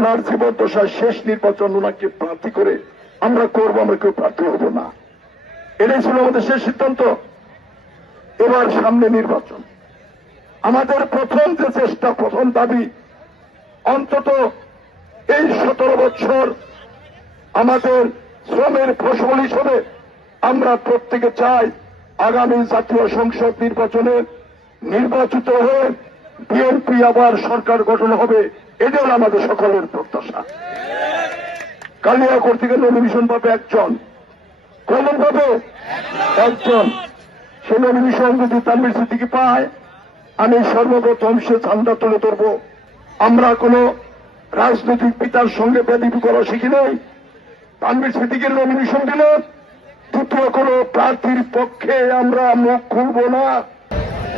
ওনার জীবদ্দশার শেষ নির্বাচন ওনাকে প্রার্থী করে আমরা করব, আমরা কেউ প্রার্থী হব না। এটাই ছিল আমাদের শেষ সিদ্ধান্ত। এবার সামনে নির্বাচন। আমাদের প্রথম যে চেষ্টা, প্রথম দাবি, অন্তত এই সতেরো বছর আমাদের শ্রমের ফসল হিসেবে আমরা প্রত্যেকে চাই আগামী জাতীয় সংসদ নির্বাচনে নির্বাচিত হয়ে বিএনপি আবার সরকার গঠন হবে এটাও আমাদের সকলের প্রত্যাশা। কালিয়াকর থেকে নমিনেশন পাবে একজন। কমন পাবে? একজন। সে নমিনেশন যদি তানবির সিদ্দিকি পায়, আমি সর্বপ্রথম সে ঝান্ডা তুলে ধরব। আমরা কোন রাজনৈতিক পিতার সঙ্গে ব্যাধিপি করা শিখি নাই। তানবির সিদ্দিকের নমিনেশন দিল দ্বিতীয় কোন প্রার্থীর পক্ষে আমরা মুখ খুলব না।